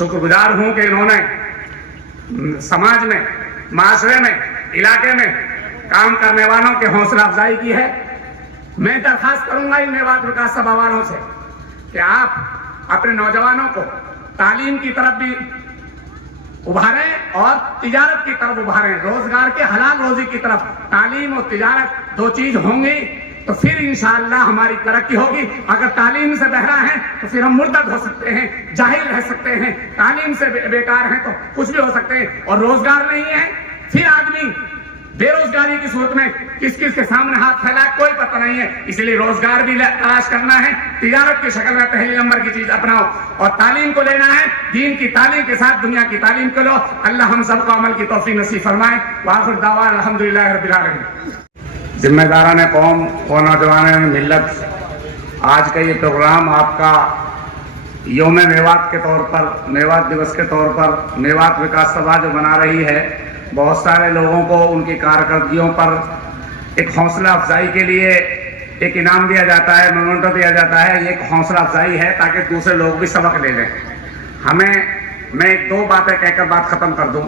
शुक्रगुजार हूं कि इन्होंने समाज में, माशरे में, इलाके में काम करने वालों के हौसला अफजाई की है। मैं दरखास्त करूंगा इन मेवात विकास सभा वालों से कि आप अपने नौजवानों को तालीम की तरफ भी उभारें और तिजारत की तरफ उभारें, रोजगार के हलाल रोजी की तरफ। तालीम और तिजारत दो चीज होंगी तो फिर इंशाअल्लाह हमारी तरक्की होगी। अगर तालीम से बहरा है तो फिर हम मुर्तद हो सकते हैं, जाहिल रह सकते हैं। तालीम से बेकार हैं तो कुछ भी हो सकते हैं। और रोजगार नहीं है, फिर आदमी बेरोजगारी की सूरत में किस किस के सामने हाथ फैला कोई पता नहीं है। इसलिए रोजगार भी तलाश करना है, तिजारत की शक्ल में पहले नंबर की चीज अपनाओ और तालीम को लेना है। दीन की तालीम के साथ दुनिया की तालीम को लो। अल्लाह हम सबको अमल की तौफीक नसीब फरमाए। वाखिर दावा अल्हम्दुलिल्लाह रब्बिल आलमीन। जिम्मेदारान कौम और नौजवान मिल्लत, आज का ये प्रोग्राम आपका यौम मेवात के तौर पर, मेवात दिवस के तौर पर मेवात विकास सभा जो बना रही है, बहुत सारे लोगों को उनकी कारकर्दगियों पर एक हौसला अफजाई के लिए एक इनाम दिया जाता है, मोमेंटो दिया जाता है। ये एक हौसला अफजाई है ताकि दूसरे लोग भी सबक ले लें। मैं दो बातें कहकर बात खत्म कर दूं।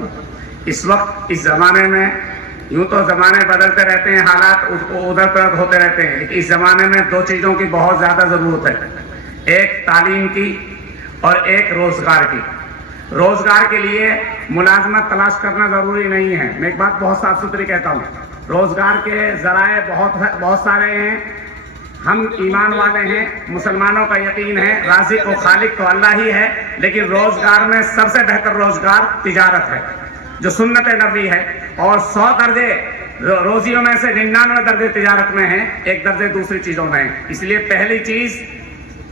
इस वक्त इस जमाने में यूं तो जमाने बदलते रहते हैं, हालात उधर तरफ होते रहते हैं, लेकिन इस जमाने में दो चीजों की बहुत ज्यादा जरूरत है, एक तालीम की और एक रोजगार की। रोजगार के लिए मुलाजमत तलाश करना जरूरी नहीं है। मैं एक बात बहुत साफ सुथरी कहता हूँ, रोजगार के जराए बहुत सारे हैं। हम ईमान वाले हैं, मुसलमानों का यकीन है, राज़िक और खालिक तो अल्लाह ही है। लेकिन रोजगार में सबसे बेहतर रोजगार तिजारत है, जो सुन्नत नबी है। और 100 दर्जे रोजियों में से 99 दर्जे तिजारत में हैं, एक दर्जे दूसरी चीजों में है। इसलिए पहली चीज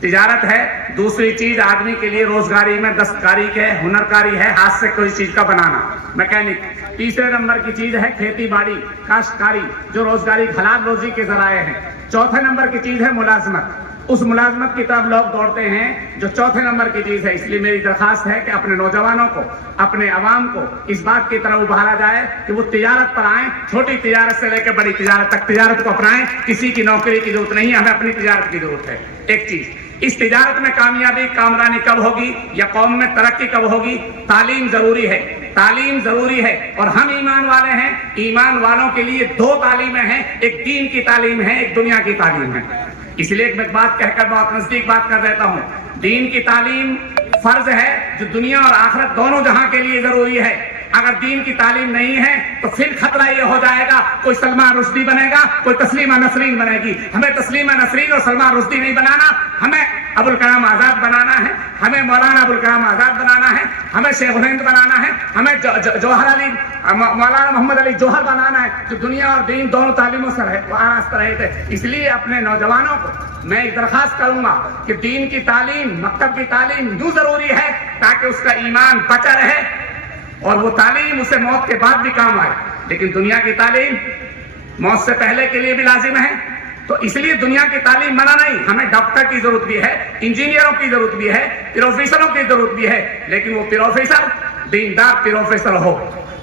तिजारत है, दूसरी चीज आदमी के लिए रोजगारी में दस्तकारी के हुनरकारी है, हाथ से कोई चीज का बनाना, मैकेनिक। तीसरे नंबर की चीज है खेती बाड़ी, काश्तकारी, जो रोजगारी हलाल रोजी के जराए हैं। चौथे नंबर की चीज है मुलाजमत, उस मुलाजमत की तरफ लोग दौड़ते हैं जो चौथे नंबर की चीज है। इसलिए मेरी दरखास्त है कि अपने नौजवानों को, अपने अवाम को इस बात की तरफ उभारा जाए कि वो तिजारत पर आए, छोटी तिजारत से लेकर बड़ी तिजारत तक तिजारत को अपनाएं। किसी की नौकरी की जरूरत नहीं है, हमें अपनी तिजारत की जरूरत है। एक चीज, इस तिजारत में कामयाबी, कामरानी कब होगी या कौम में तरक्की कब होगी? तालीम जरूरी है, तालीम जरूरी है। और हम ईमान वाले हैं, ईमान वालों के लिए दो तालीमें हैं, एक दीन की तालीम है, एक दुनिया की तालीम है। इसलिए एक बात कहकर बहुत नजदीक बात कर देता हूँ, दीन की तालीम फर्ज है जो दुनिया और आखिरत दोनों जहां के लिए जरूरी है। अगर दीन की तालीम नहीं है तो फिर खतरा ये हो जाएगा, कोई सलमान रुश्दी बनेगा, कोई तस्लीमा नसरीन बनेगी। हमें तस्लीमा नसरीन और सलमान रुश्दी नहीं बनाना, हमें अबुल कलाम आजाद बनाना है, हमें मौलाना अबुल कलाम आजाद बनाना है, हमें शेख हिंद बनाना है, हमें जौहर अली, मौलाना मोहम्मद अली जौहर बनाना है, जो दुनिया और दीन दोनों तालीमों से आरास्त रहे थे। इसलिए अपने नौजवानों को मैं एक दरखास्त करूंगा कि दीन की तालीम, मकतब की तालीम यूं जरूरी है ताकि उसका ईमान बचा रहे और वो तालीम उसे मौत के बाद भी काम आए। लेकिन दुनिया की तालीम मौत से पहले के लिए भी लाजिम है, तो इसलिए दुनिया की तालीम मना नहीं। हमें डॉक्टर की जरूरत भी है, इंजीनियरों की जरूरत भी है, प्रोफेसरों की जरूरत भी है। लेकिन वो प्रोफेसर दीनदार प्रोफेसर हो,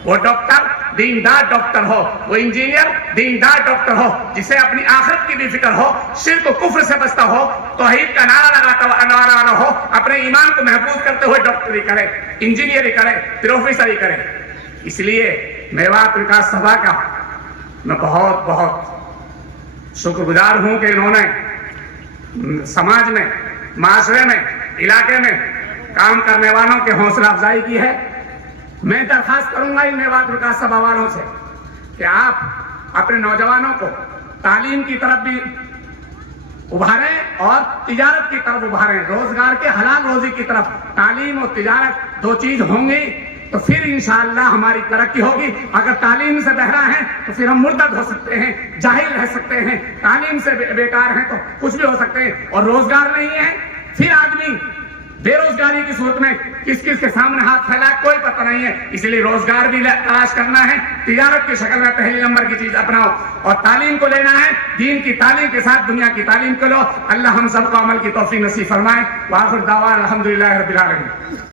वो डॉक्टर दीनदार डॉक्टर हो, वो इंजीनियर दीनदार डॉक्टर हो, जिसे अपनी आखिरत की भी फिक्र हो, शिर्क और कुफ्र से बचता हो, तौहीद का नारा लगाता हो, अपने ईमान को महफूज करते हुए डॉक्टरी करे, इंजीनियरिंग करे, प्रोफेसरी करे। इसलिए मेवात विकास सभा का मैं बहुत बहुत शुक्रगुजार हूं कि इन्होंने समाज में, माशरे में, इलाके में काम करने वालों के हौसला अफजाई की है। मैं दरखास्त करूंगा इन मेवात विकास सभा वालों से कि आप अपने नौजवानों को तालीम की तरफ भी उभारें और तिजारत की तरफ उभारें, रोजगार के हलाल रोजी की तरफ। तालीम और तिजारत दो चीज होंगी तो फिर इंशाअल्लाह हमारी तरक्की होगी। अगर तालीम से बहरा है तो फिर हम मुर्तद हो सकते हैं, जाहिल रह सकते हैं। तालीम से बेकार हैं तो कुछ भी हो सकते हैं। और रोजगार नहीं है, फिर आदमी बेरोजगारी की सूरत में किस किस के सामने हाथ फैला कोई पता नहीं है। इसलिए रोजगार भी तलाश करना है, तिजारत की शक्ल में पहले नंबर की चीज अपनाओ और तालीम को लेना है। दीन की तालीम के साथ दुनिया की तालीम को लो। अल्लाह हम सबको अमल की तौफीक नसीब फरमाए। वाखिर दावा अल्हम्दुलिल्लाह रब्बिल आलमीन।